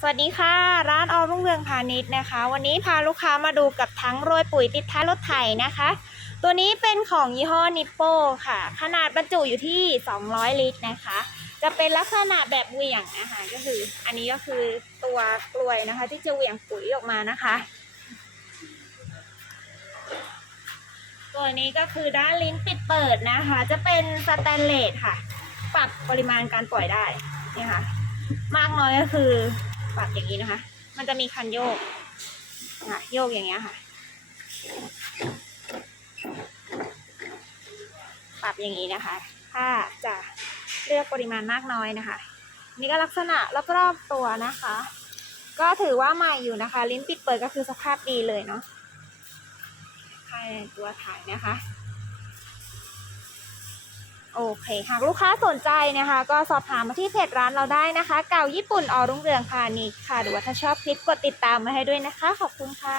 สวัสดีค่ะ ร้านออรุ่งเรืองพาณิชย์นะคะ วันนี้พาลูกค้ามาดูกับทั้งโรยปุ๋ยติดท้ายรถไถนะคะ ตัวนี้เป็นของยี่ห้อนิปโป้ค่ะ ขนาดบรรจุอยู่ที่ 200 ลิตรนะคะ จะเป็นลักษณะแบบเหวี่ยงนะคะก็คือ อันนี้ก็คือตัวกลวยนะคะ ที่จะเหวี่ยงปุ๋ยออกมานะคะ ตัวนี้ก็คือด้านลิ้นปิดเปิดนะคะ จะเป็นสแตนเลสค่ะ ปรับปริมาณการปล่อยได้นี่ค่ะมากน้อยก็คือ ปรับอย่างนี้นะคะ มันจะมีคันโยกนะคะโยกอย่างเงี้ยค่ะ ปรับอย่างนี้นะคะ ถ้าจะเลือกปริมาณมากน้อยนะคะ นี่ก็ลักษณะรอบๆตัวนะคะ ก็ถือว่าใหม่อยู่นะคะ ลิ้นปิดเปิดก็คือสภาพดีเลยเนาะภายในตัวถ่ายนะคะ โอเคหากลูกค้าสนใจนะคะ ก็สอบถามมาที่เพจร้านเราได้นะคะ เก่าญี่ปุ่นออรุ่งเรืองพาณิชย์ค่ะหรือว่าถ้าชอบคลิปกดติดตามมาให้ด้วยนะคะ ขอบคุณค่ะ